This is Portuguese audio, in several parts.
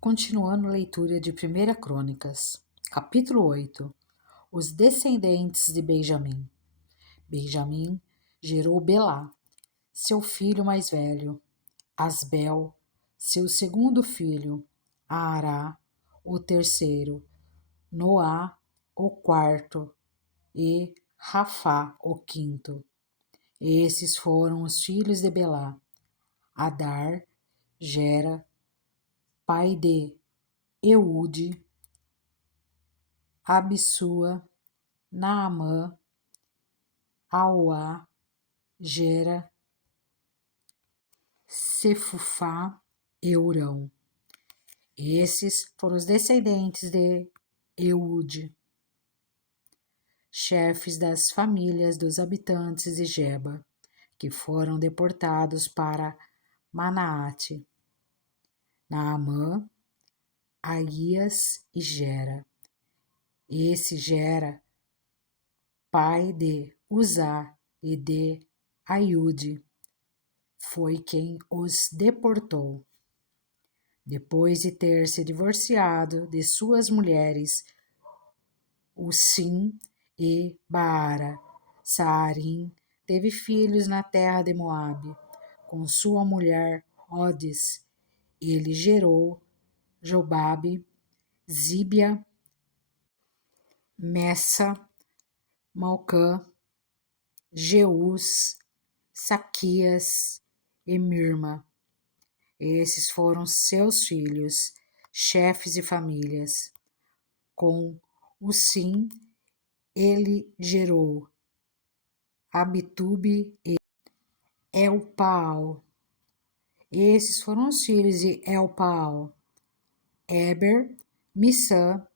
Continuando a leitura de 1 Crônicas, capítulo 8. Os descendentes de Benjamim. Benjamim gerou Belá, seu filho mais velho, Asbel, seu segundo filho, Ará, o terceiro, Noá, o quarto, e Rafá, o quinto. Esses foram os filhos de Belá: Adar, Gera, pai de Eude, Abissua, Naamã, Auá, Gera, Cefufá e Urão. Esses foram os descendentes de Eude, chefes das famílias dos habitantes de Geba, que foram deportados para Manaate, Naamã, Aías e Gera. Esse Gera, pai de Uzá e de Aiude, foi quem os deportou. Depois de ter se divorciado de suas mulheres, Usim e Baara, Saarim teve filhos na terra de Moabe, com sua mulher Odes. Ele gerou Jobabe, Zíbia, Messa, Malcã, Jeus, Saquias e Mirma. Esses foram seus filhos, chefes de famílias. Com Usim, ele gerou Abitube e Elpaal. Esses foram os filhos de Elpaal: Eber, Missã,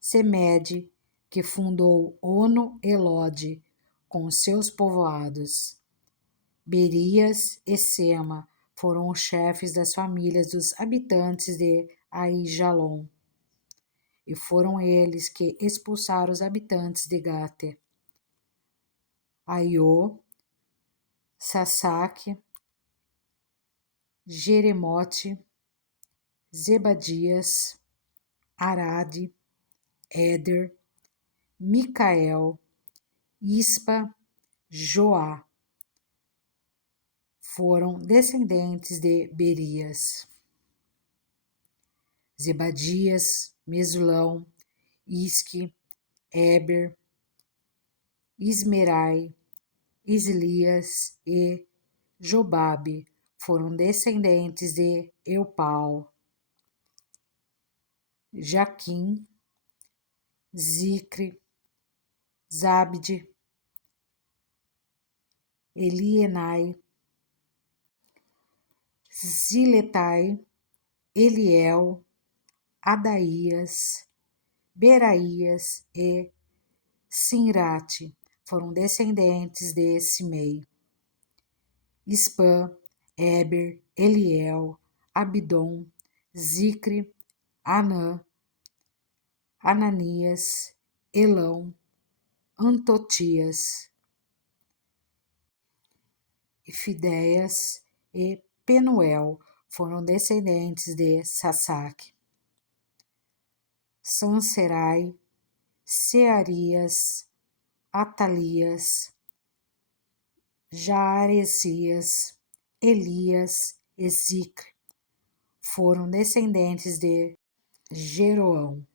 Semede, que fundou Ono e Lode, com seus povoados. Berias e Sema foram os chefes das famílias dos habitantes de Aijalon. E foram eles que expulsaram os habitantes de Gate. Aiô, Sasaque, Jeremote, Zebadias, Arade, Éder, Micael, Ispa, Joá. Foram descendentes de Berias. Zebadias, Mesulão, Isque, Eber, Ismerai, Islias e Jobabe foram descendentes de Eupal. Jaquim, Zicre, Zabde, Elienai, Ziletai, Eliel, Adaías, Beraías e Sinrate foram descendentes de Simei. Ispã, Eber, Eliel, Abidom, Zicre, Anã, Ananias, Elão, Antotias, Fidéias e Penuel foram descendentes de Sasaque. Sanserai, Searias, Atalias, Jaaresias, Elias e Zicre foram descendentes de Jeroão.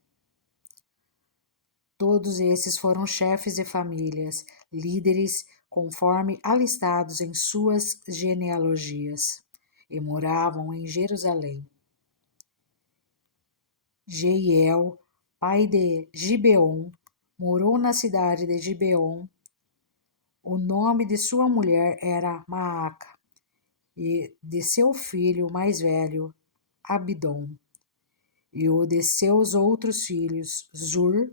Todos esses foram chefes de famílias, líderes conforme alistados em suas genealogias, e moravam em Jerusalém. Jeiel, pai de Gibeon, morou na cidade de Gibeon. O nome de sua mulher era Maaca, e de seu filho mais velho, Abidom. E o de seus outros filhos, Zur,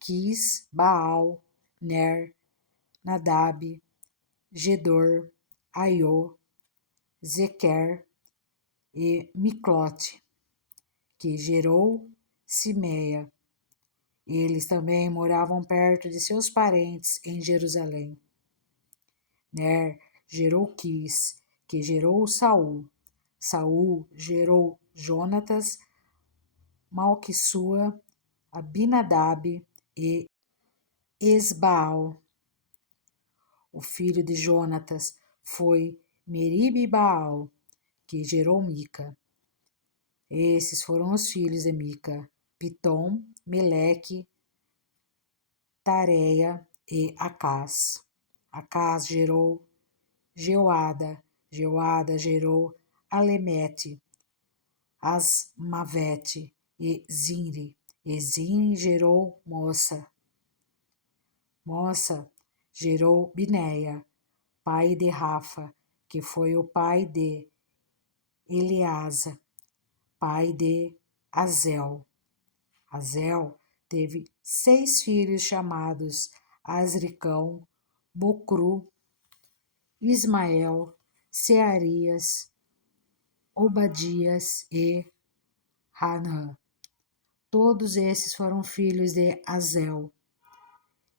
Quis, Baal, Ner, Nadab, Gedor, Aiô, Zequer e Miclote, que gerou Simeia. Eles também moravam perto de seus parentes em Jerusalém. Ner gerou Quis, que gerou Saul. Saul gerou Jonatas, Malquissua, Abinadab e Esbaal. O filho de Jonatas foi Meribe-Baal, que gerou Mica. Esses foram os filhos de Mica: Pitom, Meleque, Tareia e Acás. Acás gerou Jeoada, Jeoada gerou Alemete, Asmavete e Zinri gerou Moça. Moça gerou Bineia, pai de Rafa, que foi o pai de Eleasa, pai de Azel. Azel teve 6 filhos chamados Asricão, Bocru, Ismael, Searias, Obadias e Hanã. Todos esses foram filhos de Azel.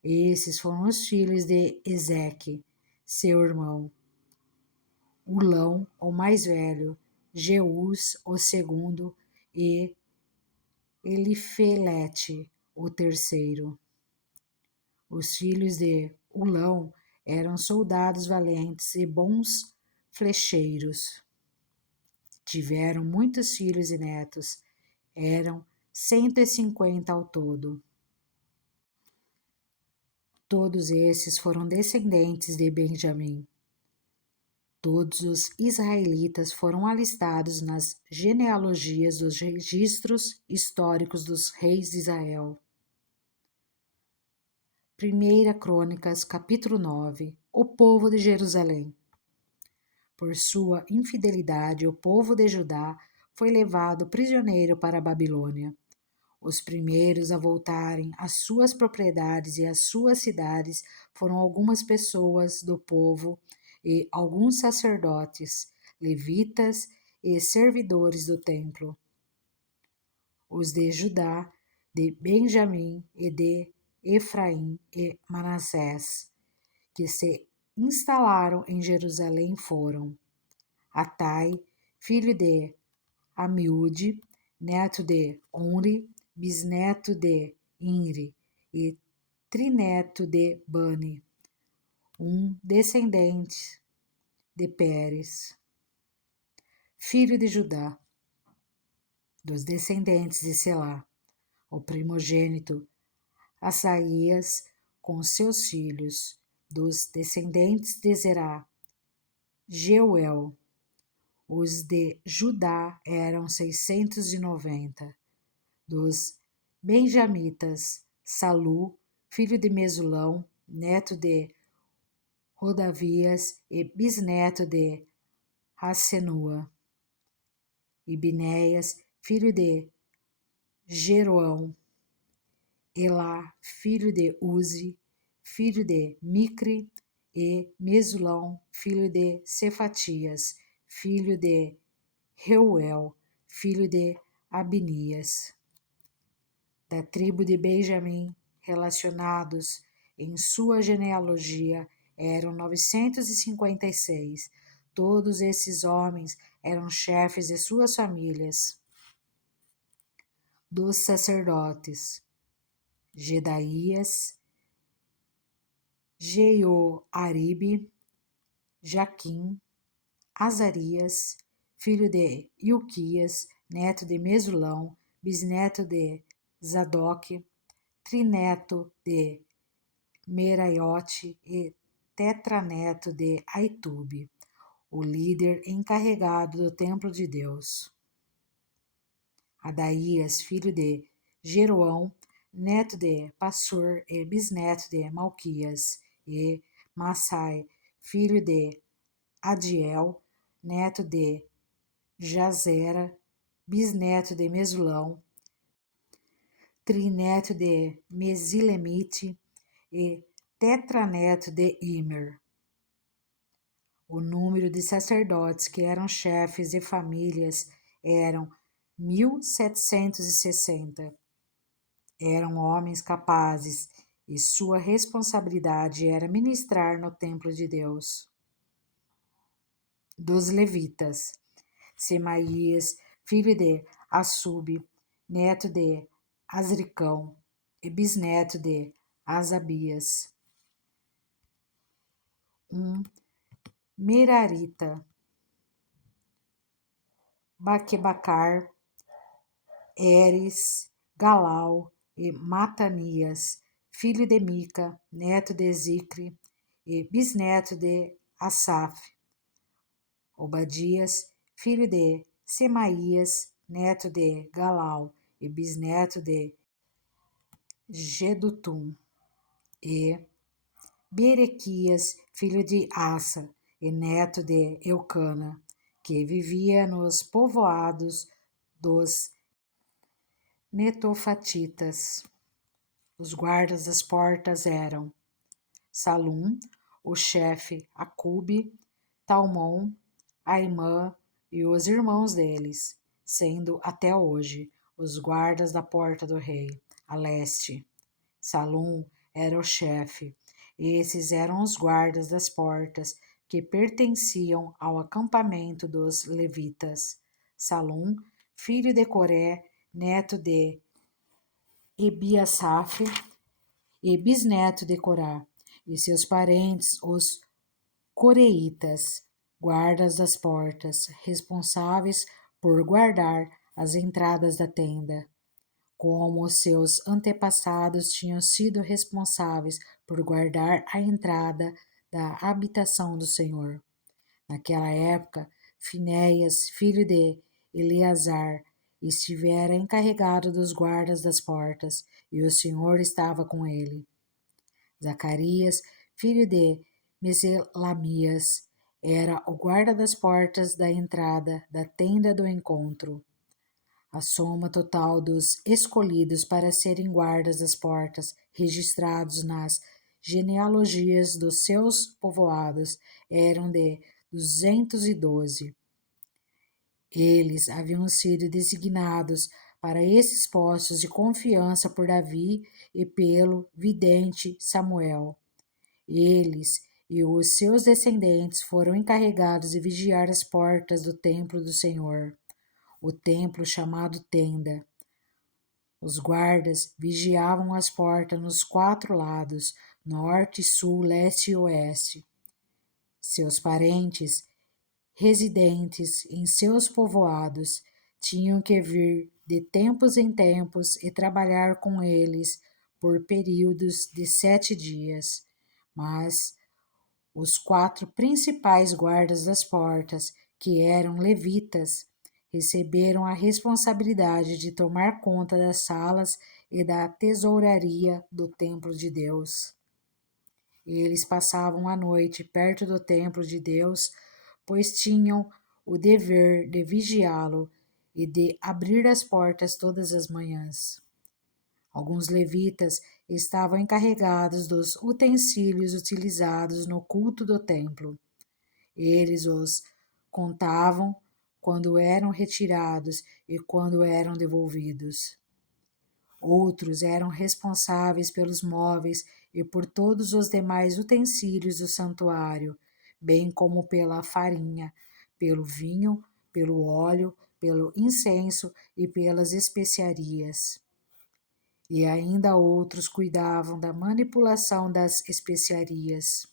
Esses foram os filhos de Ezeque, seu irmão. Ulão, o mais velho, Jeús, o segundo, e Elifelete, o terceiro. Os filhos de Ulão eram soldados valentes e bons flecheiros. Tiveram muitos filhos e netos, eram 150 ao todo. Todos esses foram descendentes de Benjamim. Todos os israelitas foram alistados nas genealogias dos registros históricos dos reis de Israel. 1 Crônicas, capítulo 9. O povo de Jerusalém. Por sua infidelidade, o povo de Judá foi levado prisioneiro para a Babilônia. Os primeiros a voltarem às suas propriedades e às suas cidades foram algumas pessoas do povo e alguns sacerdotes, levitas e servidores do templo. Os de Judá, de Benjamim e de Efraim e Manassés, que se instalaram em Jerusalém foram Atai, filho de Amiúde, neto de Onri, bisneto de Inri e trineto de Bani, um descendente de Pérez, filho de Judá, dos descendentes de Selá, o primogênito Asaías com seus filhos, dos descendentes de Zerá, Jeuel. Os de Judá eram 690. Dos benjamitas, Salu, filho de Mesulão, neto de Rodavias e bisneto de Hassenua. E Binéias, filho de Jeroão. Elá, filho de Uzi, filho de Micre, e Mesulão, filho de Cefatias, filho de Reuel, filho de Abinias. Da tribo de Benjamim, relacionados em sua genealogia, eram 956. Todos esses homens eram chefes de suas famílias. Dos sacerdotes, Gedaías, Jeoaribe, Jaquim, Azarias, filho de Ilquias, neto de Mesulão, bisneto de Zadok, trineto de Meraiote e tetraneto de Aitube, o líder encarregado do templo de Deus. Adaías, filho de Jeroão, neto de Passur e bisneto de Malquias, e Massai, filho de Adiel, neto de Jazera, bisneto de Mesulão, trineto de Mesilemite e tetraneto de Imer. O número de sacerdotes que eram chefes de famílias eram 1760. Eram homens capazes e sua responsabilidade era ministrar no templo de Deus. Dos levitas, Semaías, filho de Assub, neto de Azricão e bisneto de Asabias. Merarita, Baquebacar, Eres, Galau e Matanias, filho de Mica, neto de Zicre e bisneto de Asaf. Obadias, filho de Semaías, neto de Galau e bisneto de Gedutum. E Berequias, filho de Assa e neto de Eucana, que vivia nos povoados dos Netofatitas. Os guardas das portas eram Salum, o chefe, Acube, Talmon, Aimã e os irmãos deles, sendo até hoje os guardas da porta do rei, a leste. Salum era o chefe. Esses eram os guardas das portas que pertenciam ao acampamento dos levitas. Salum, filho de Coré, neto de Ebiasaf e bisneto de Corá, e seus parentes, os coreitas, guardas das portas, responsáveis por guardar as entradas da tenda, como os seus antepassados tinham sido responsáveis por guardar a entrada da habitação do Senhor. Naquela época, Finéias, filho de Eleazar, estivera encarregado dos guardas das portas, e o Senhor estava com ele. Zacarias, filho de Meselamias, era o guarda das portas da entrada da tenda do encontro. A soma total dos escolhidos para serem guardas das portas, registrados nas genealogias dos seus povoados, eram de 212. Eles haviam sido designados para esses postos de confiança por Davi e pelo vidente Samuel. Eles e os seus descendentes foram encarregados de vigiar as portas do templo do Senhor, o templo chamado Tenda. Os guardas vigiavam as portas nos 4 lados, norte, sul, leste e oeste. Seus parentes, residentes em seus povoados, tinham que vir de tempos em tempos e trabalhar com eles por períodos de 7 dias. Mas os 4 principais guardas das portas, que eram levitas, receberam a responsabilidade de tomar conta das salas e da tesouraria do templo de Deus. Eles passavam a noite perto do templo de Deus, pois tinham o dever de vigiá-lo e de abrir as portas todas as manhãs. Alguns levitas estavam encarregados dos utensílios utilizados no culto do templo. Eles os contavam quando eram retirados e quando eram devolvidos. Outros eram responsáveis pelos móveis e por todos os demais utensílios do santuário, bem como pela farinha, pelo vinho, pelo óleo, pelo incenso e pelas especiarias. E ainda outros cuidavam da manipulação das especiarias.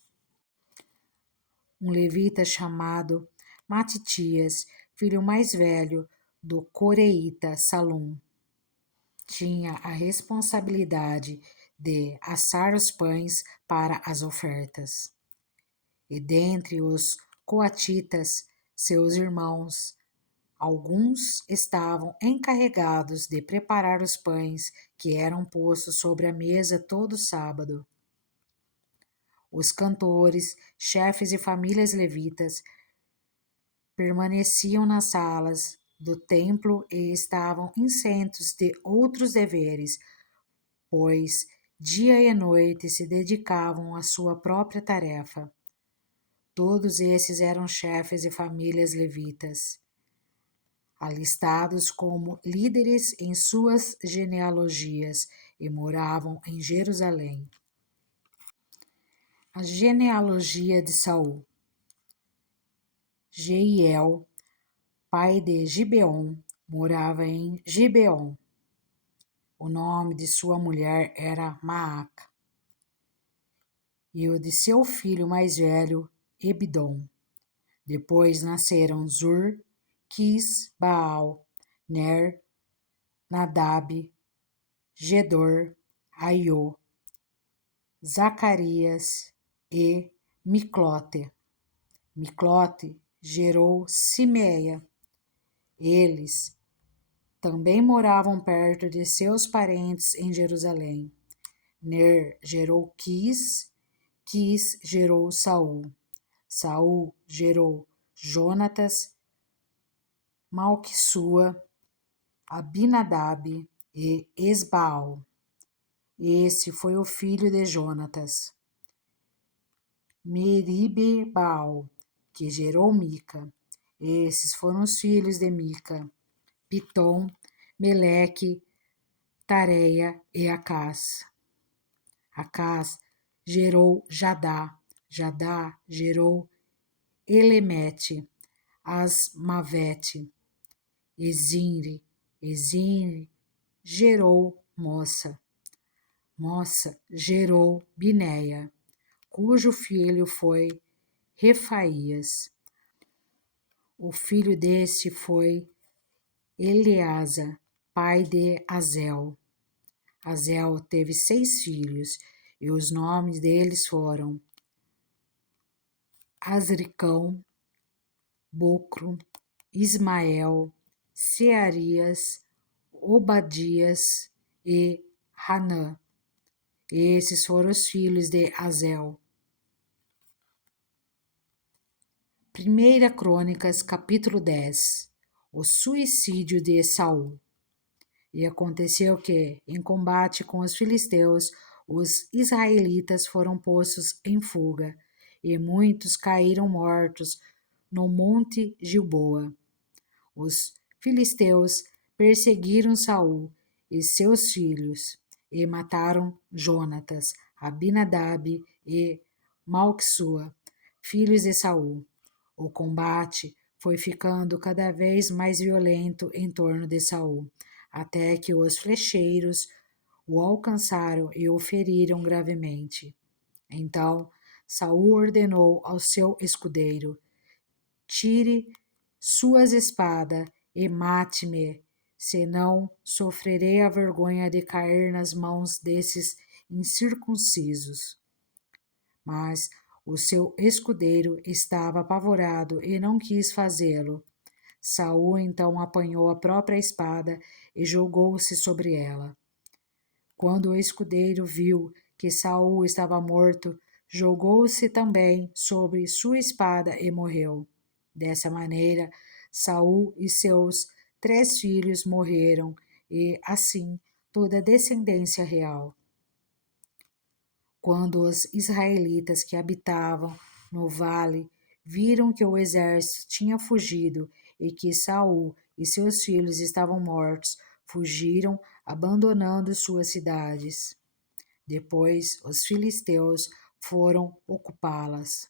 Um levita chamado Matitias, filho mais velho do coreíta Salum, tinha a responsabilidade de assar os pães para as ofertas. E dentre os coatitas, seus irmãos, alguns estavam encarregados de preparar os pães que eram postos sobre a mesa todo sábado. Os cantores, chefes e famílias levitas permaneciam nas salas do templo e estavam isentos de outros deveres, pois dia e noite se dedicavam à sua própria tarefa. Todos esses eram chefes de famílias levitas, alistados como líderes em suas genealogias, e moravam em Jerusalém. A genealogia de Saul. Jeiel, pai de Gibeon, morava em Gibeon. O nome de sua mulher era Maaca, e o de seu filho mais velho, Ebidom. Depois nasceram Zur, Quis, Baal, Ner, Nadab, Gedor, Aiô, Zacarias e Miclote. Miclote gerou Simeia. Eles também moravam perto de seus parentes em Jerusalém. Ner gerou Quis, Quis gerou Saul. Saul gerou Jonatas, Malquissua, Abinadab e Esbaal. Esse foi o filho de Jonatas. Meribe-Baal, que gerou Mica. Esses foram os filhos de Mica: Pitom, Meleque, Tareia e Acás. Acás gerou Jadá. Jadá gerou Elemete, Asmavete, Exinre. Exinre gerou Moça. Moça gerou Binéia, cujo filho foi Refaías. O filho deste foi Eleasa, pai de Azel. Azel teve 6 filhos, e os nomes deles foram Azricão, Bocro, Ismael, Searias, Obadias e Hanã. Esses foram os filhos de Azel. 1 Crônicas, capítulo 10. O suicídio de Saul. E aconteceu que, em combate com os filisteus, os israelitas foram postos em fuga, e muitos caíram mortos no monte Gilboa. Os filisteus perseguiram Saul e seus filhos, e mataram Jonatas, Abinadab e Malquissua, filhos de Saul. O combate foi ficando cada vez mais violento em torno de Saul, até que os flecheiros o alcançaram e o feriram gravemente. Então Saul ordenou ao seu escudeiro: tire suas espadas e mate-me, senão sofrerei a vergonha de cair nas mãos desses incircuncisos. Mas o seu escudeiro estava apavorado e não quis fazê-lo. Saul então apanhou a própria espada e jogou-se sobre ela. Quando o escudeiro viu que Saul estava morto, jogou-se também sobre sua espada e morreu. Dessa maneira, Saul e seus 3 filhos morreram, e assim toda a descendência real. Quando os israelitas que habitavam no vale viram que o exército tinha fugido e que Saul e seus filhos estavam mortos, fugiram, abandonando suas cidades. Depois, os filisteus foram ocupá-las.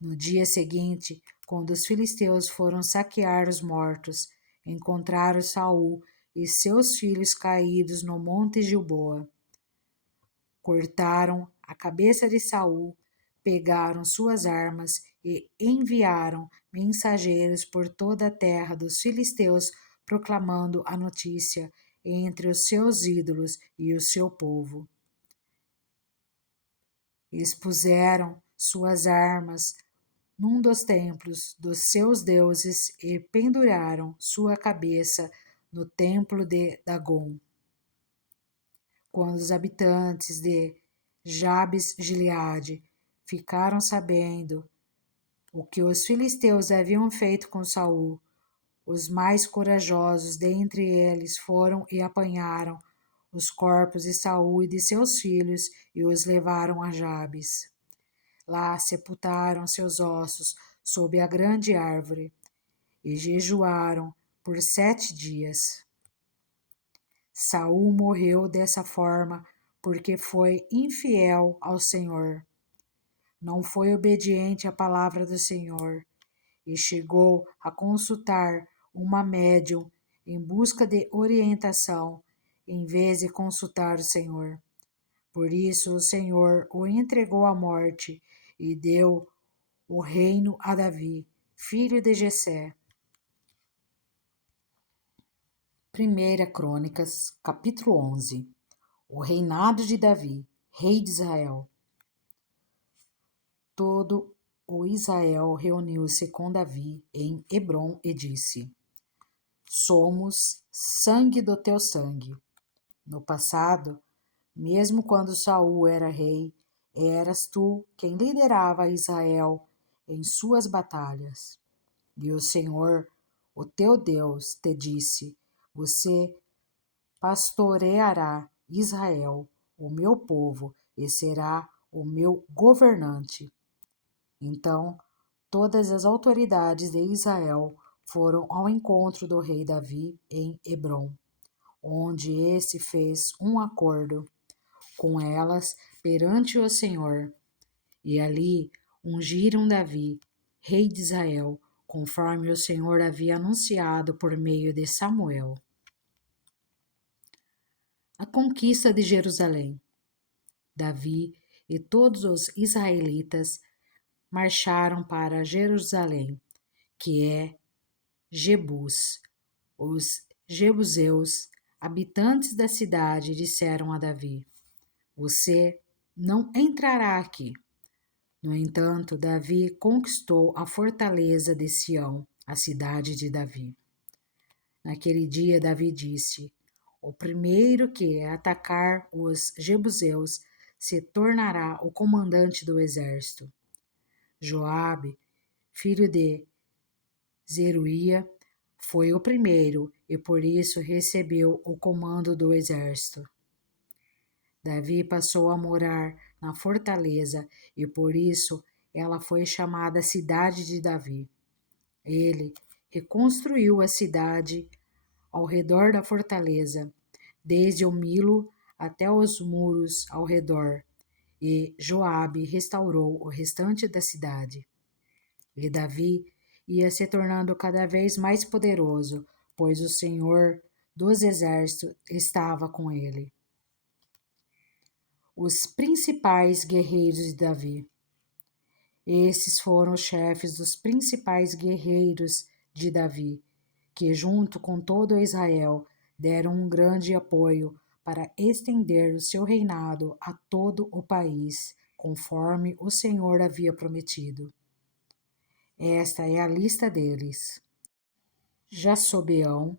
No dia seguinte, quando os filisteus foram saquear os mortos, encontraram Saul e seus filhos caídos no monte Gilboa. Cortaram a cabeça de Saul, pegaram suas armas e enviaram mensageiros por toda a terra dos filisteus, proclamando a notícia entre os seus ídolos e o seu povo. Expuseram suas armas num dos templos dos seus deuses e penduraram sua cabeça no templo de Dagom. Quando os habitantes de Jabes Gileade ficaram sabendo o que os filisteus haviam feito com Saul, os mais corajosos dentre eles foram e apanharam os corpos de Saul e de seus filhos e os levaram a Jabes. Lá sepultaram seus ossos sob a grande árvore e jejuaram por 7 dias. Saul morreu dessa forma porque foi infiel ao Senhor. Não foi obediente à palavra do Senhor e chegou a consultar uma médium em busca de orientação em vez de consultar o Senhor. Por isso o Senhor o entregou à morte e deu o reino a Davi, filho de Jessé. 1 Crônicas, capítulo 11. O reinado de Davi, rei de Israel. Todo o Israel reuniu-se com Davi em Hebrom e disse: Somos sangue do teu sangue. No passado, mesmo quando Saul era rei, eras tu quem liderava Israel em suas batalhas. E o Senhor, o teu Deus, te disse: Você pastoreará Israel, o meu povo, e será o meu governante. Então, todas as autoridades de Israel foram ao encontro do rei Davi em Hebrom, onde este fez um acordo com elas perante o Senhor. E ali ungiram Davi, rei de Israel, conforme o Senhor havia anunciado por meio de Samuel. A conquista de Jerusalém. Davi e todos os israelitas marcharam para Jerusalém, que é Jebus. Os jebuseus, habitantes da cidade, disseram a Davi: Você não entrará aqui. No entanto, Davi conquistou a fortaleza de Sião, a cidade de Davi. Naquele dia, Davi disse: O primeiro que atacar os jebuseus se tornará o comandante do exército. Joabe, filho de Zeruia, foi o primeiro e por isso recebeu o comando do exército. Davi passou a morar na fortaleza e por isso ela foi chamada Cidade de Davi. Ele reconstruiu a cidade ao redor da fortaleza, desde o Milo até os muros ao redor, e Joabe restaurou o restante da cidade. E Davi ia se tornando cada vez mais poderoso, pois o Senhor dos exércitos estava com ele. Os principais guerreiros de Davi. Esses foram os chefes dos principais guerreiros de Davi, que, junto com todo Israel, deram um grande apoio para estender o seu reinado a todo o país, conforme o Senhor havia prometido. Esta é a lista deles: Jassobeão,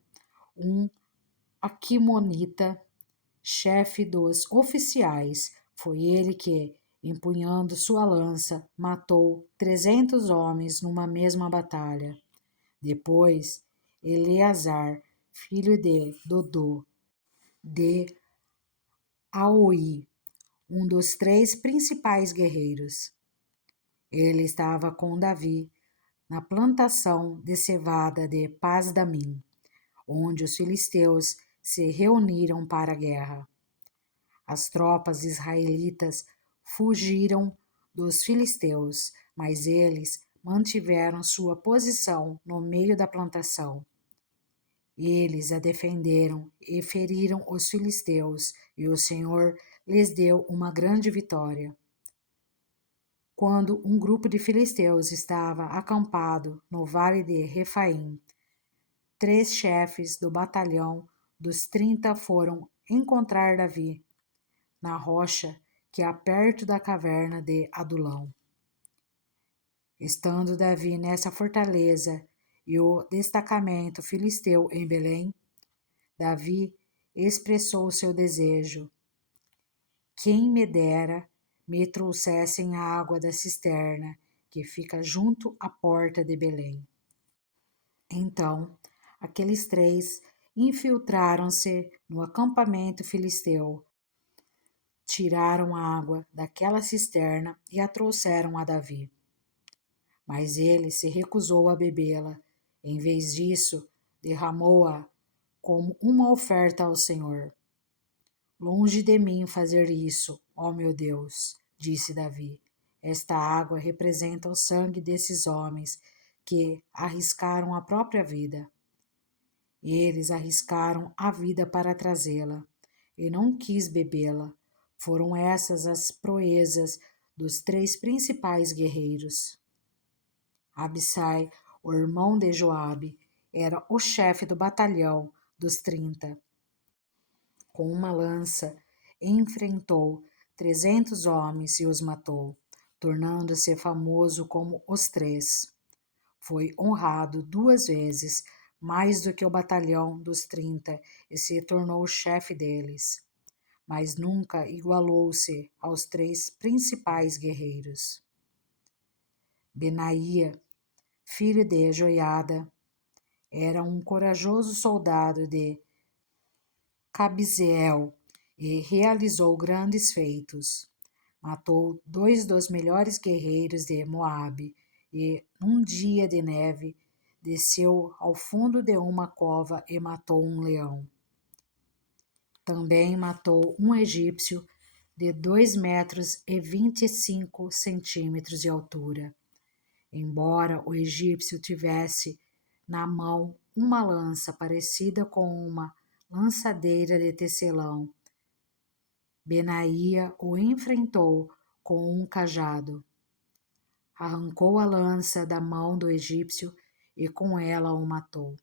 um Aquimonita, chefe dos oficiais, foi ele que, empunhando sua lança, matou 300 homens numa mesma batalha. Depois, Eleazar, filho de Dodô, de Aoi, um dos 3 principais guerreiros. Ele estava com Davi na plantação de cevada de Paz-Damim, onde os filisteus se reuniram para a guerra. As tropas israelitas fugiram dos filisteus, mas eles mantiveram sua posição no meio da plantação. Eles a defenderam e feriram os filisteus, e o Senhor lhes deu uma grande vitória. Quando um grupo de filisteus estava acampado no vale de Refaim, 3 chefes do batalhão dos 30 foram encontrar Davi na rocha que há perto da caverna de Adulão. Estando Davi nessa fortaleza e o destacamento filisteu em Belém, Davi expressou seu desejo: Quem me dera me trouxessem a água da cisterna que fica junto à porta de Belém. Então, aqueles 3 infiltraram-se no acampamento filisteu, tiraram a água daquela cisterna e a trouxeram a Davi. Mas ele se recusou a bebê-la. Em vez disso, derramou-a como uma oferta ao Senhor. Longe de mim fazer isso, ó meu Deus, disse Davi. Esta água representa o sangue desses homens que arriscaram a própria vida. Eles arriscaram a vida para trazê-la. e não quis bebê-la. Foram essas as proezas dos 3 principais guerreiros. Abissai, o irmão de Joabe, era o chefe do batalhão dos 30. Com uma lança, enfrentou 300 homens e os matou, tornando-se famoso como os 3. Foi honrado 2 vezes, mais do que o batalhão dos 30, e se tornou chefe deles, mas nunca igualou-se aos 3 principais guerreiros. Benaía, filho de Joiada, era um corajoso soldado de Cabzeel e realizou grandes feitos. Matou 2 dos melhores guerreiros de Moabe e, num dia de neve, desceu ao fundo de uma cova e matou um leão. Também matou um egípcio de 2 metros e 25 centímetros de altura. Embora o egípcio tivesse na mão uma lança parecida com uma lançadeira de tecelão, Benaía o enfrentou com um cajado. Arrancou a lança da mão do egípcio e com ela o matou.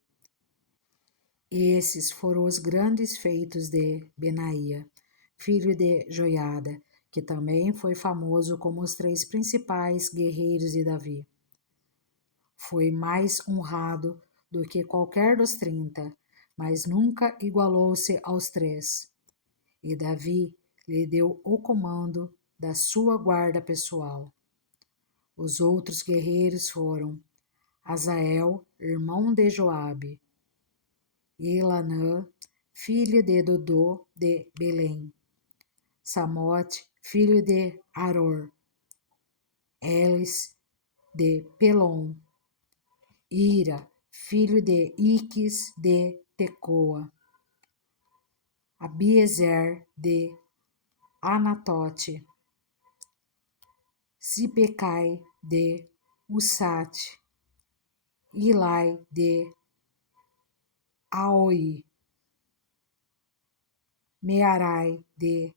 Esses foram os grandes feitos de Benaía, filho de Joiada, que também foi famoso como os 3 principais guerreiros de Davi. Foi mais honrado do que qualquer dos 30, mas nunca igualou-se aos 3. E Davi lhe deu o comando da sua guarda pessoal. Os outros guerreiros foram Azael, irmão de Joabe, Elanã, filho de Dodô de Belém, Samote, filho de Aror, Elis de Pelom, Ira, filho de Iques de Tecoa, Abiezer de Anatote, Sibecai de Usate, Ilai de Aoi, Mearai de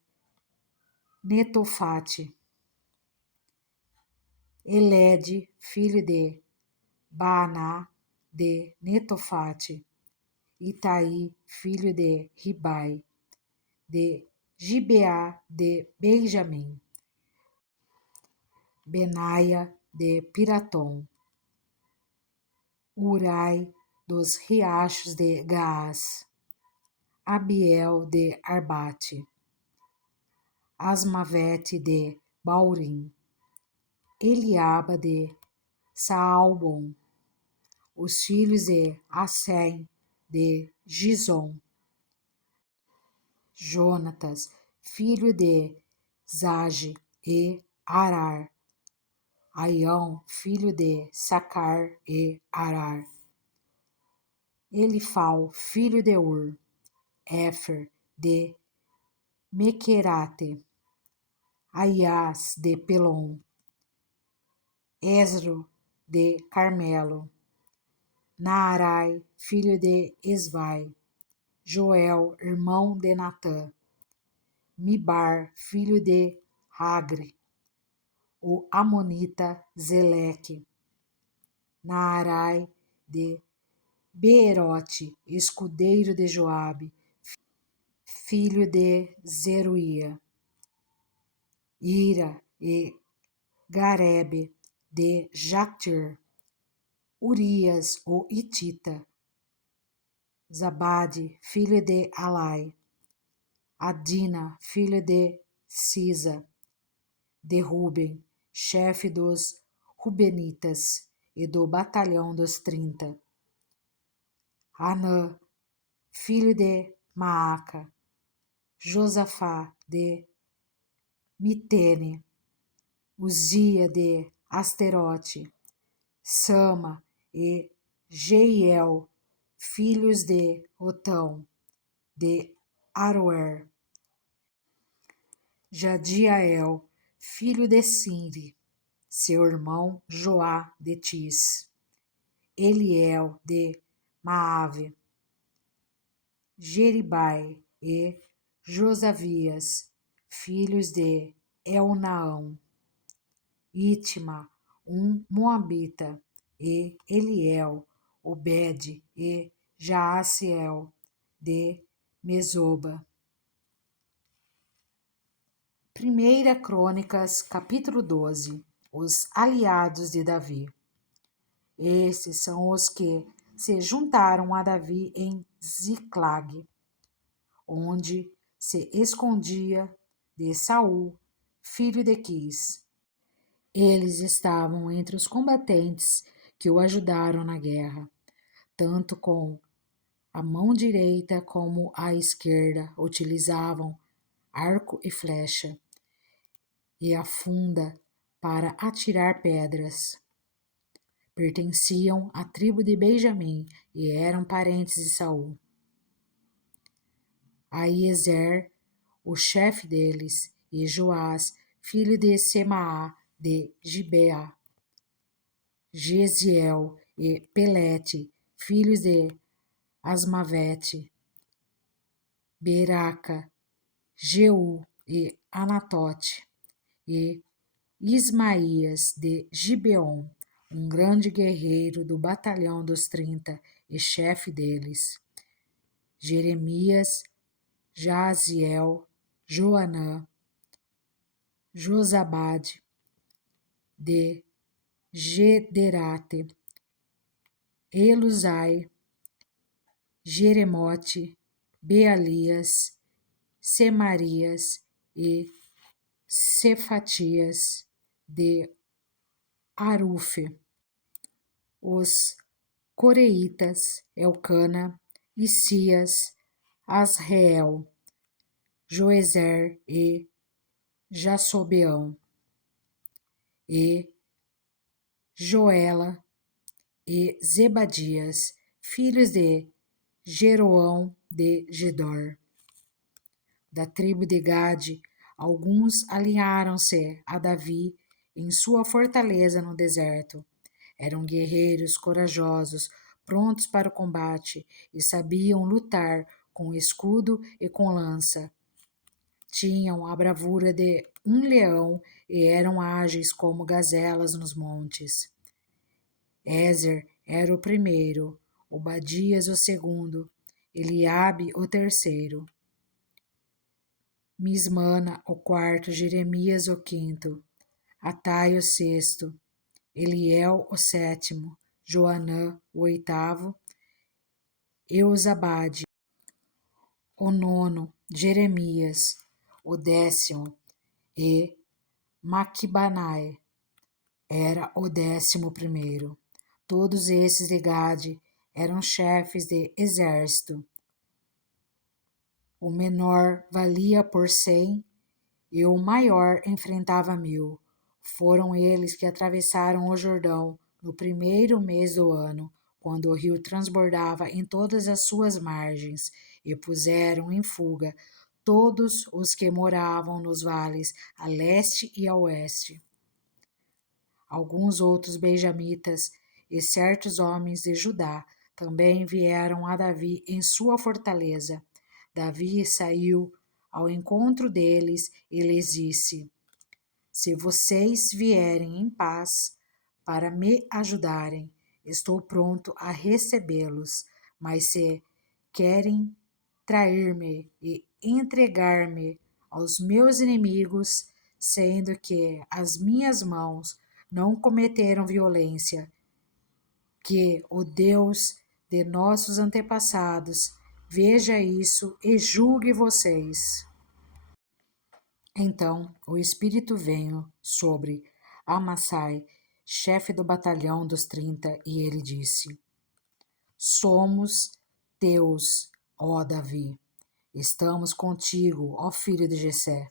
Netofate, Elede, filho de Baaná de Netofate, Itai, filho de Ribai, de Gibeá de Benjamim, Benaia de Piratom, Urai dos riachos de Gaás, Abiel de Arbate, Asmavete de Baurim, Eliaba de Saalbon, os filhos de Assém de Gizom, Jonatas, filho de Zage e Arar, Aião, filho de Sacar e Arar, Elifal, filho de Ur, Éfer de Mequerate, Aias de Pelom, Esro de Carmelo, Naarai, filho de Esvai, Joel, irmão de Natã, Mibar, filho de Hagre, o amonita Zeleque, Naarai de Beerote, escudeiro de Joabe, filho de Zeruia, Ira e Garebe de Jatir, Urias, o Itita, Zabade, filho de Alai, Adina, filho de Sisa, de Ruben, chefe dos Rubenitas e do batalhão dos 30, Anã, filho de Maaca, Josafá de Mitene, Uzia de Asterote, Sama e Jeiel, filhos de Otão, de Aroer, Jadiael, filho de Sinri, seu irmão Joá de Tis, Eliel de Maave, Jeribai e Josavias, filhos de Elnaão, Itma, Moabita, e Eliel, Obed e Jaasiel, de Mesoba. 1 Crônicas, capítulo 12. Os aliados de Davi. Estes são os que se juntaram a Davi em Ziclag, onde se escondia de Saul, filho de Quis. Eles estavam entre os combatentes que o ajudaram na guerra, tanto com a mão direita como a esquerda utilizavam arco e flecha, e a funda para atirar pedras. Pertenciam à tribo de Benjamim e eram parentes de Saul. Aiezer, o chefe deles, e Joás, filho de Semaá, de Gibeá, Gesiel e Pelete, filhos de Asmavete, Beraca, Jeú e Anatote, e Ismaías de Gibeon, um grande guerreiro do batalhão dos 30 e chefe deles, Jeremias, Jaziel, Joanã, Josabade, de Gederate, Eluzai, Jeremote, Bealias, Semarias e Cefatias, de Arufe. Os coreitas, Elcana, Isias, Asreel, Joezer e Jassobeão, e Joela e Zebadias, filhos de Jeroão de Gedor. Da tribo de Gade, alguns alinharam-se a Davi em sua fortaleza no deserto. Eram guerreiros corajosos, prontos para o combate, e sabiam lutar com escudo e com lança. Tinham a bravura de um leão e eram ágeis como gazelas nos montes. Ezer era o primeiro, Obadias o segundo, Eliabe o terceiro, Mismana o quarto, Jeremias o quinto, Atai o sexto, Eliel o sétimo, Joanã o oitavo, Eusabade o nono, Jeremias o décimo, e Maquibanai era o 11º. Todos esses de Gade eram chefes de exército. O menor valia por 100 e o maior enfrentava 1000. Foram eles que atravessaram o Jordão no primeiro mês do ano, quando o rio transbordava em todas as suas margens, e puseram em fuga todos os que moravam nos vales a leste e a oeste. Alguns outros benjamitas e certos homens de Judá também vieram a Davi em sua fortaleza. Davi saiu ao encontro deles e lhes disse: Se vocês vierem em paz para me ajudarem, estou pronto a recebê-los, mas se querem trair-me e entregar-me aos meus inimigos, sendo que as minhas mãos não cometeram violência, que o Deus de nossos antepassados veja isso e julgue vocês. Então o Espírito veio sobre Amassai, chefe do batalhão dos 30, e ele disse: Somos teus, ó Davi. Estamos contigo, ó filho de Jessé.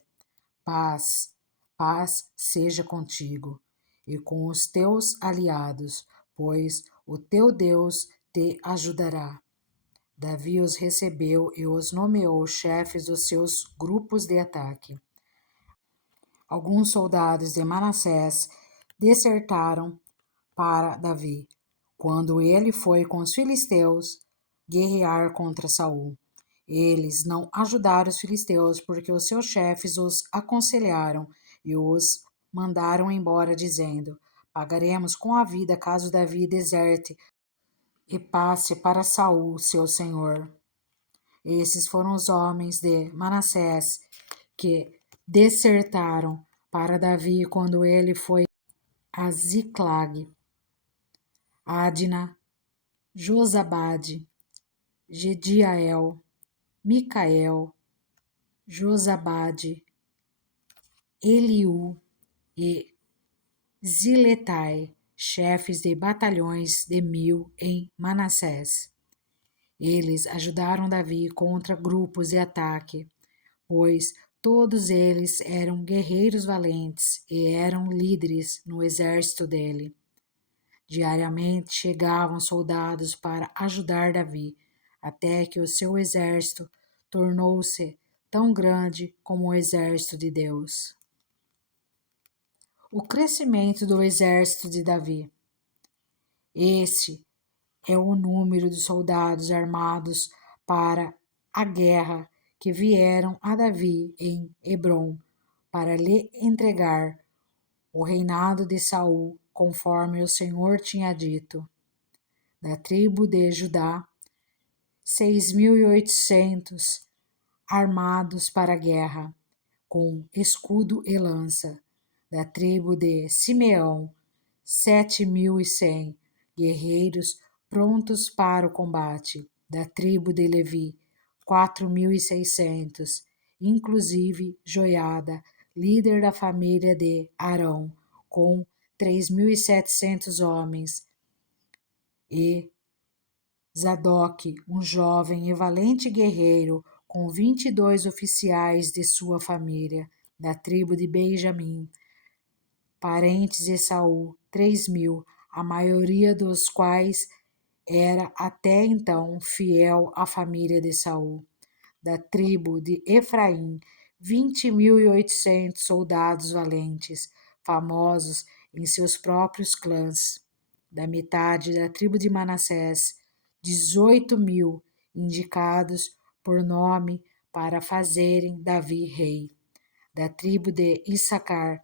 Paz, paz seja contigo e com os teus aliados, pois o teu Deus te ajudará. Davi os recebeu e os nomeou chefes dos seus grupos de ataque. Alguns soldados de Manassés desertaram para Davi, quando ele foi com os filisteus guerrear contra Saul. Eles não ajudaram os filisteus porque os seus chefes os aconselharam e os mandaram embora, dizendo: Pagaremos com a vida caso Davi deserte e passe para Saul, seu senhor. Esses foram os homens de Manassés que desertaram para Davi quando ele foi a Ziclag: Adna, Josabade, Gediael, Micael, Josabade, Eliú e Ziletai, chefes de batalhões de 1000 em Manassés. Eles ajudaram Davi contra grupos de ataque, pois todos eles eram guerreiros valentes e eram líderes no exército dele. Diariamente chegavam soldados para ajudar Davi, até que o seu exército tornou-se tão grande como o exército de Deus. O crescimento do exército de Davi. Esse é o número de soldados armados para a guerra que vieram a Davi em Hebrom para lhe entregar o reinado de Saul, conforme o Senhor tinha dito. Da tribo de Judá, 6.800 armados para a guerra, com escudo e lança. Da tribo de Simeão, 7.100 guerreiros prontos para o combate. Da tribo de Levi, 4.600, inclusive Joiada, líder da família de Arão, com 3.700 homens, e Zadok, um jovem e valente guerreiro, com 22 oficiais de sua família, da tribo de Benjamim, parentes de Saul, 3.000, a maioria dos quais era até então fiel à família de Saul. Da tribo de Efraim, 20.800 soldados valentes, famosos em seus próprios clãs. Da metade da tribo de Manassés, 18.000 indicados por nome para fazerem Davi rei. Da tribo de Issacar,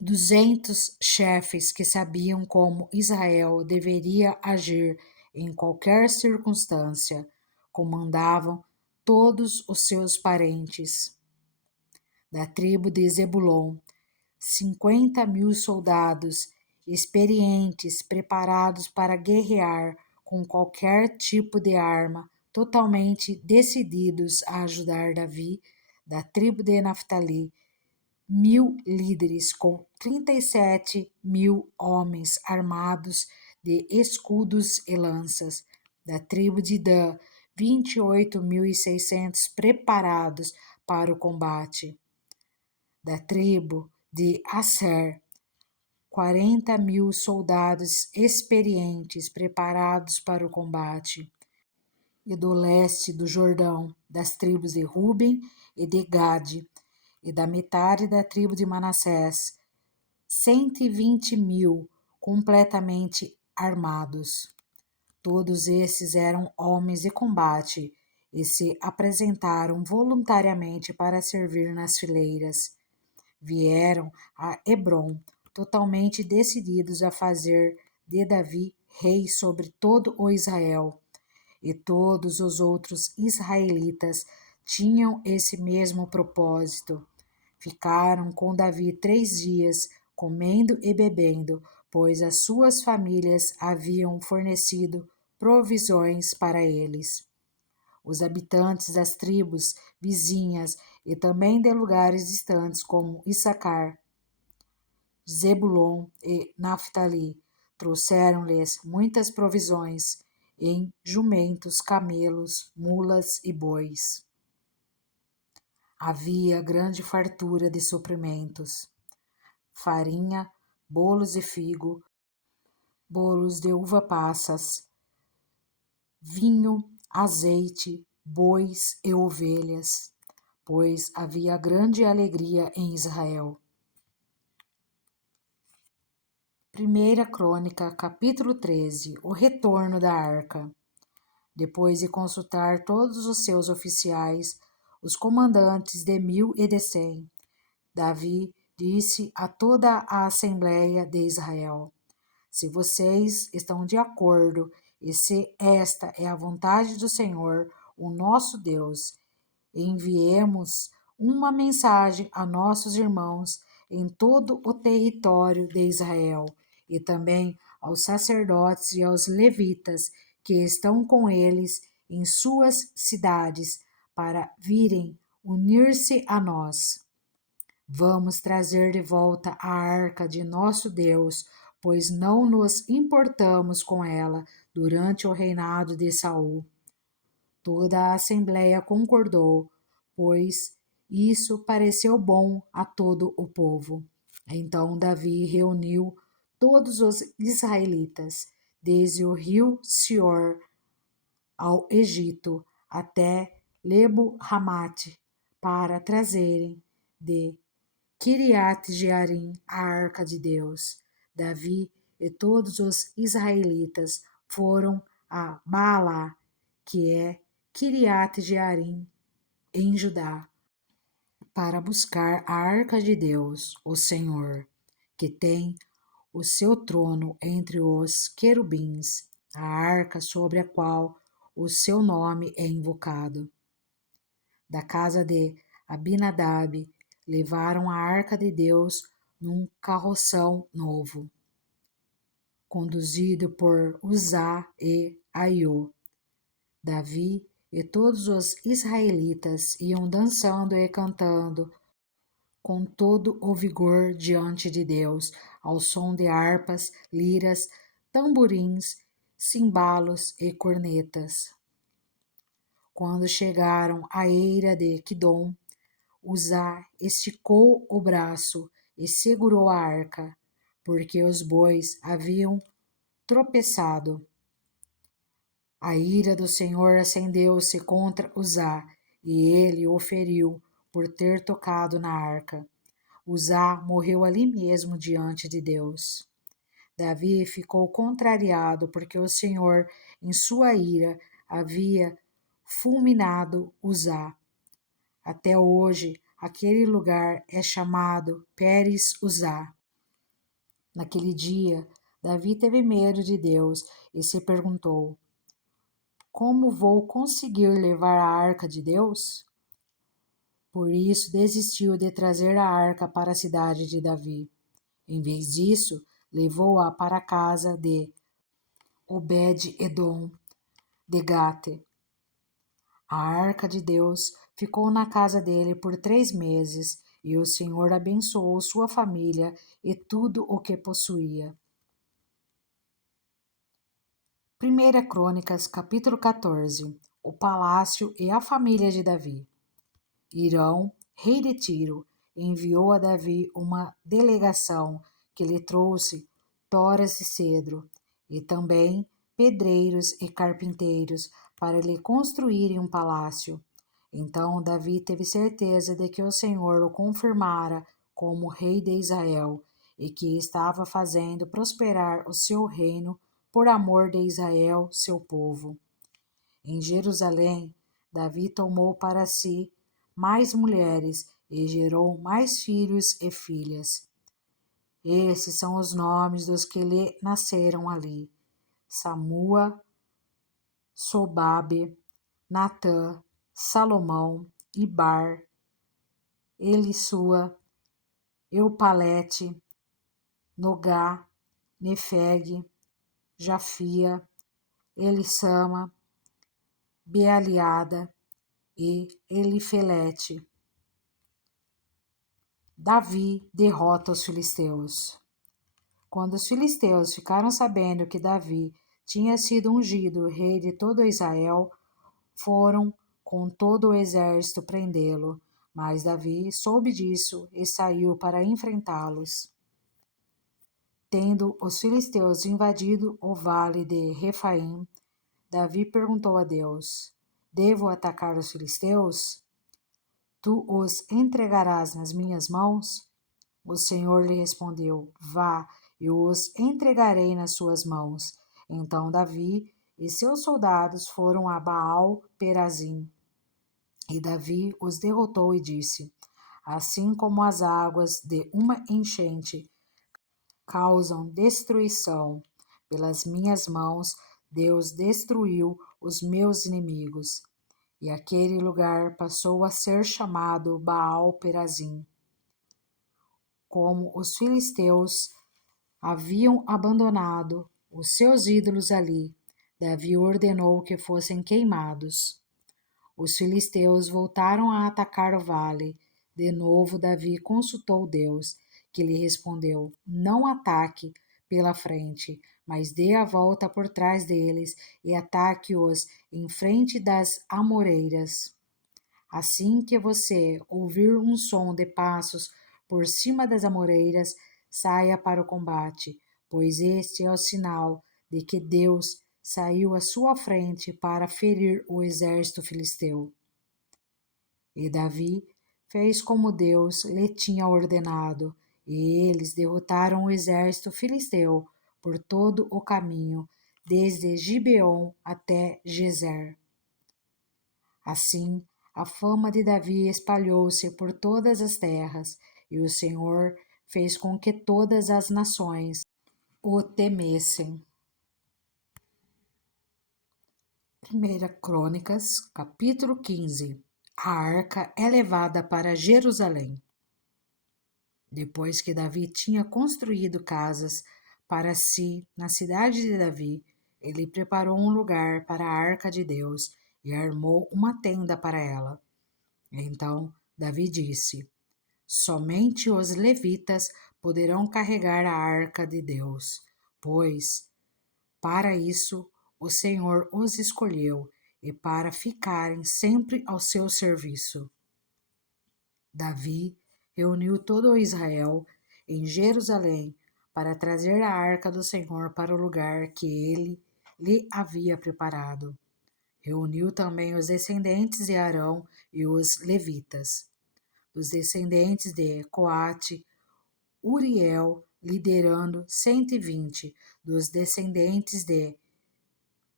200 chefes que sabiam como Israel deveria agir em qualquer circunstância, comandavam todos os seus parentes. Da tribo de Zebulon, 50.000 soldados experientes, preparados para guerrear com qualquer tipo de arma, totalmente decididos a ajudar Davi. Da tribo de Naftali, 1.000 líderes com 37.000 homens armados de escudos e lanças. Da tribo de Dan, 28.600 preparados para o combate. Da tribo de Asser, 40.000 soldados experientes preparados para o combate. E do leste do Jordão, das tribos de Ruben e de Gade, e da metade da tribo de Manassés, 120.000 completamente armados. Todos esses eram homens de combate e se apresentaram voluntariamente para servir nas fileiras. Vieram a Hebrom, totalmente decididos a fazer de Davi rei sobre todo o Israel. E todos os outros israelitas tinham esse mesmo propósito. Ficaram com Davi 3 dias, comendo e bebendo, pois as suas famílias haviam fornecido provisões para eles. Os habitantes das tribos vizinhas e também de lugares distantes como Issacar, Zebulon e Naftali trouxeram-lhes muitas provisões em jumentos, camelos, mulas e bois. Havia grande fartura de suprimentos, farinha, bolos de figo, bolos de uva passas, vinho, azeite, bois e ovelhas, pois havia grande alegria em Israel. 1 Crônica, capítulo 13. O retorno da arca. Depois de consultar todos os seus oficiais, os comandantes de 1000 e de 100, Davi disse a toda a Assembleia de Israel: se vocês estão de acordo e se esta é a vontade do Senhor, o nosso Deus, enviemos uma mensagem a nossos irmãos em todo o território de Israel e também aos sacerdotes e aos levitas que estão com eles em suas cidades para virem unir-se a nós. Vamos trazer de volta a arca de nosso Deus, pois não nos importamos com ela durante o reinado de Saul. Toda a assembleia concordou, pois isso pareceu bom a todo o povo. Então Davi reuniu todos os israelitas, desde o rio Sior ao Egito até Lebo-Ramate, para trazerem de Quiriate-Jearim a arca de Deus. Davi e todos os israelitas foram a Baalá, que é Quiriate-Jearim, em Judá, para buscar a arca de Deus, o Senhor, que tem o seu trono entre os querubins, a arca sobre a qual o seu nome é invocado. Da casa de Abinadab levaram a arca de Deus num carroção novo, conduzido por Uzá e Aiô. Davi e todos os israelitas iam dançando e cantando com todo o vigor diante de Deus, ao som de harpas, liras, tamborins, cimbalos e cornetas. Quando chegaram à eira de Quidom, Uzá esticou o braço e segurou a arca, porque os bois haviam tropeçado. A ira do Senhor acendeu-se contra Uzá, e ele o feriu por ter tocado na arca. Uzá morreu ali mesmo diante de Deus. Davi ficou contrariado porque o Senhor, em sua ira, havia fulminado Uzá. Até hoje, aquele lugar é chamado Pérez Uzá. Naquele dia, Davi teve medo de Deus e se perguntou: como vou conseguir levar a arca de Deus? Por isso desistiu de trazer a arca para a cidade de Davi. Em vez disso, levou-a para a casa de Obed-Edom de Gate. A arca de Deus ficou na casa dele por 3 meses, e o Senhor abençoou sua família e tudo o que possuía. 1 Crônicas, capítulo 14. O palácio e a família de Davi. Irão, rei de Tiro, enviou a Davi uma delegação que lhe trouxe toras de cedro e também pedreiros e carpinteiros para lhe construírem um palácio. Então Davi teve certeza de que o Senhor o confirmara como rei de Israel e que estava fazendo prosperar o seu reino por amor de Israel, seu povo. Em Jerusalém, Davi tomou para si mais mulheres e gerou mais filhos e filhas. Esses são os nomes dos que lhe nasceram ali: Samua, Sobabe, Natã, Salomão, Ibar, Elisua, Eupalete, Nogá, Nefeg, Jafia, Elissama, Bealiada e Elifelete. Davi derrota os filisteus. Quando os filisteus ficaram sabendo que Davi tinha sido ungido rei de todo Israel, foram com todo o exército prendê-lo, mas Davi soube disso e saiu para enfrentá-los. Tendo os filisteus invadido o vale de Refaim, Davi perguntou a Deus: devo atacar os filisteus? Tu os entregarás nas minhas mãos? O Senhor lhe respondeu: vá, eu os entregarei nas suas mãos. Então Davi e seus soldados foram a Baal-Perazim. E Davi os derrotou e disse: Assim como as águas de uma enchente causam destruição, pelas minhas mãos Deus destruiu os meus inimigos. E aquele lugar passou a ser chamado Baal-Perazim. Como os filisteus haviam abandonado os seus ídolos ali, Davi ordenou que fossem queimados. Os filisteus voltaram a atacar o vale. De novo, Davi consultou Deus, que lhe respondeu: Não ataque pela frente, mas dê a volta por trás deles e ataque-os em frente das amoreiras. Assim que você ouvir um som de passos por cima das amoreiras, saia para o combate, pois este é o sinal de que Deus saiu à sua frente para ferir o exército filisteu. E Davi fez como Deus lhe tinha ordenado, e eles derrotaram o exército filisteu por todo o caminho, desde Gibeon até Gezer. Assim, a fama de Davi espalhou-se por todas as terras, e o Senhor fez com que todas as nações o temessem. 1 Crônicas, capítulo 15. A arca é levada para Jerusalém. Depois que Davi tinha construído casas para si na cidade de Davi, ele preparou um lugar para a arca de Deus e armou uma tenda para ela. Então Davi disse: Somente os levitas poderão carregar a arca de Deus, pois, para isso, o Senhor os escolheu e para ficarem sempre ao seu serviço. Davi reuniu todo o Israel em Jerusalém para trazer a arca do Senhor para o lugar que ele lhe havia preparado. Reuniu também os descendentes de Arão e os levitas. Dos descendentes de Coate, Uriel, liderando 120, dos descendentes de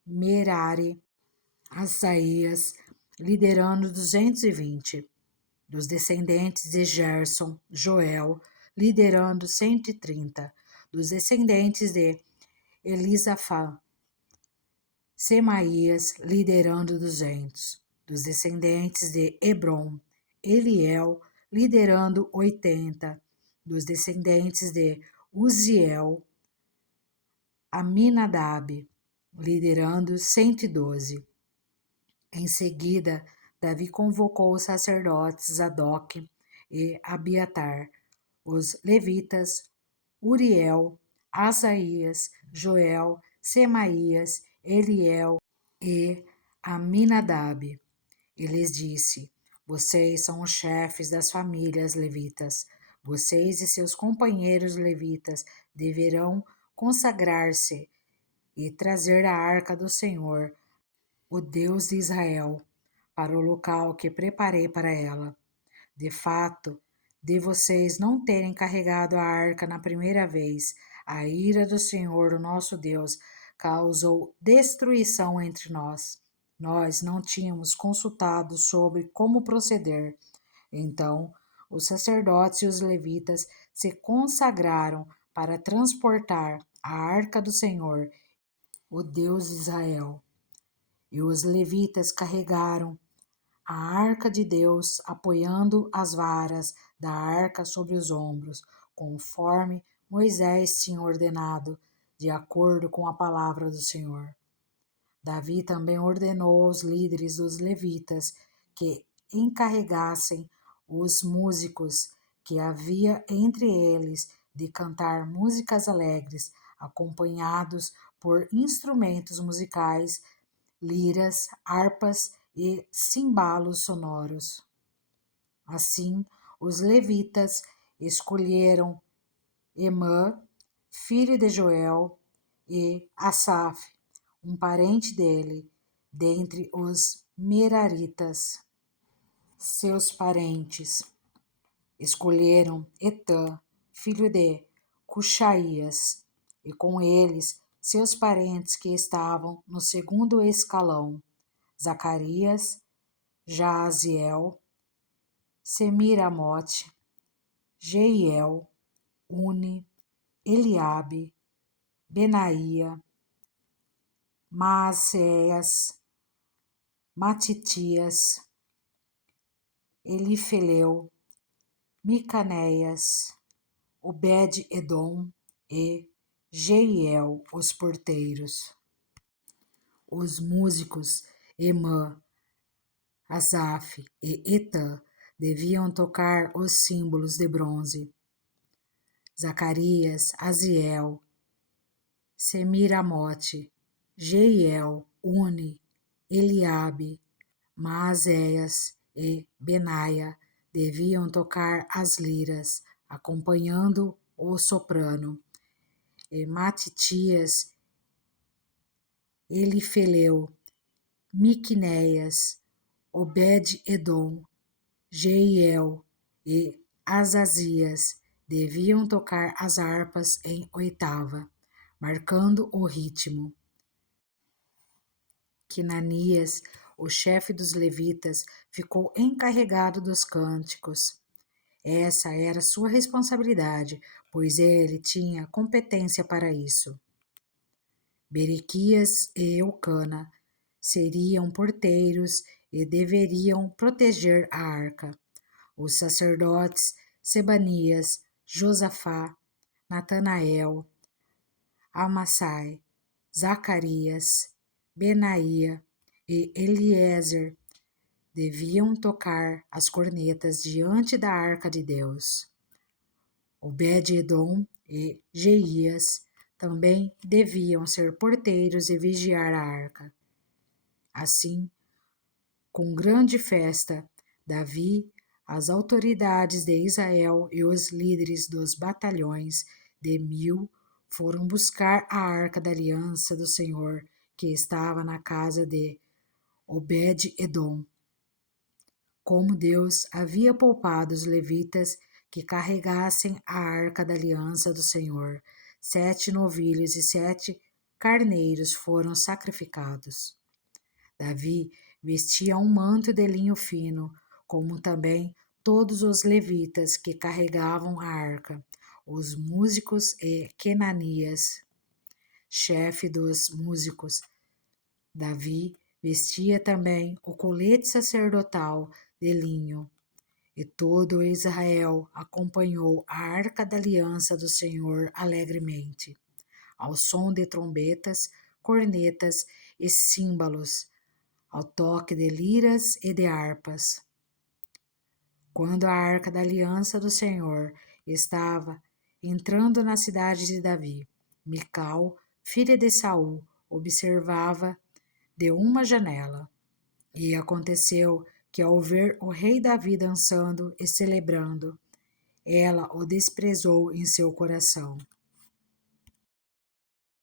Merari, Asaías, liderando 220, dos descendentes de Gerson, Joel, liderando 130, dos descendentes de Elisafá, Semaías, liderando 200, dos descendentes de Hebron, Eliel, liderando 80, dos descendentes de Uziel, Aminadab, liderando 112. Em seguida, Davi convocou os sacerdotes Zadok e Abiatar, os levitas, Uriel, Asaías, Joel, Semaías, Eliel e Aminadab. E lhes disse: Vocês são os chefes das famílias levitas. Vocês e seus companheiros levitas deverão consagrar-se e trazer a arca do Senhor, o Deus de Israel, para o local que preparei para ela. De fato, de vocês não terem carregado a arca na primeira vez, a ira do Senhor, o nosso Deus, causou destruição entre nós. Nós não tínhamos consultado sobre como proceder. Então, os sacerdotes e os levitas se consagraram para transportar a arca do Senhor, o Deus de Israel. E os levitas carregaram a arca de Deus, apoiando as varas da arca sobre os ombros, conforme Moisés tinha ordenado, de acordo com a palavra do Senhor. Davi também ordenou aos líderes dos levitas que encarregassem os músicos que havia entre eles de cantar músicas alegres, acompanhados por instrumentos musicais, liras, harpas e cimbalos sonoros. Assim, os levitas escolheram Emã, filho de Joel, e Asaf, um parente dele, dentre os Meraritas. Seus parentes escolheram Etã, filho de Cuxaías, e com eles seus parentes que estavam no segundo escalão: Zacarias, Jaaziel, Semiramote, Jeiel, Uni, Eliabe, Benaía, Maacéias, Matitias, Elifeleu, Micanéias, Obed-edom e Jeiel, os porteiros. Os músicos Emã, Asaf e Etã deviam tocar os símbolos de bronze. Zacarias, Aziel, Semiramote, Jeiel, Uni, Eliabe, Maazéias e Benaia deviam tocar as liras, acompanhando o soprano. E Matitias, Elifeleu, Miquinéias, Obed-edom, Jeiel e Azazias deviam tocar as harpas em oitava, marcando o ritmo. Quinanias, o chefe dos levitas, ficou encarregado dos cânticos. Essa era sua responsabilidade, pois ele tinha competência para isso. Berequias e Eucana seriam porteiros e deveriam proteger a arca. Os sacerdotes Sebanias, Josafá, Natanael, Amassai, Zacarias, Benaía e Eliezer deviam tocar as cornetas diante da arca de Deus. Obed-edom e Jeías também deviam ser porteiros e vigiar a arca. Assim, com grande festa, Davi, as autoridades de Israel e os líderes dos batalhões de 1000 foram buscar a arca da aliança do Senhor que estava na casa de Obed-edom. Como Deus havia poupado os levitas que carregassem a arca da aliança do Senhor, 7 novilhos e 7 carneiros foram sacrificados. Davi vestia um manto de linho fino, como também todos os levitas que carregavam a arca, os músicos e Quenanias, chefe dos músicos. Davi vestia também o colete sacerdotal de linho, e todo Israel acompanhou a arca da aliança do Senhor alegremente, ao som de trombetas, cornetas e símbolos, ao toque de liras e de harpas. Quando a arca da aliança do Senhor estava entrando na cidade de Davi, Mical, filha de Saul, observava de uma janela. E aconteceu que, ao ver o rei Davi dançando e celebrando, ela o desprezou em seu coração.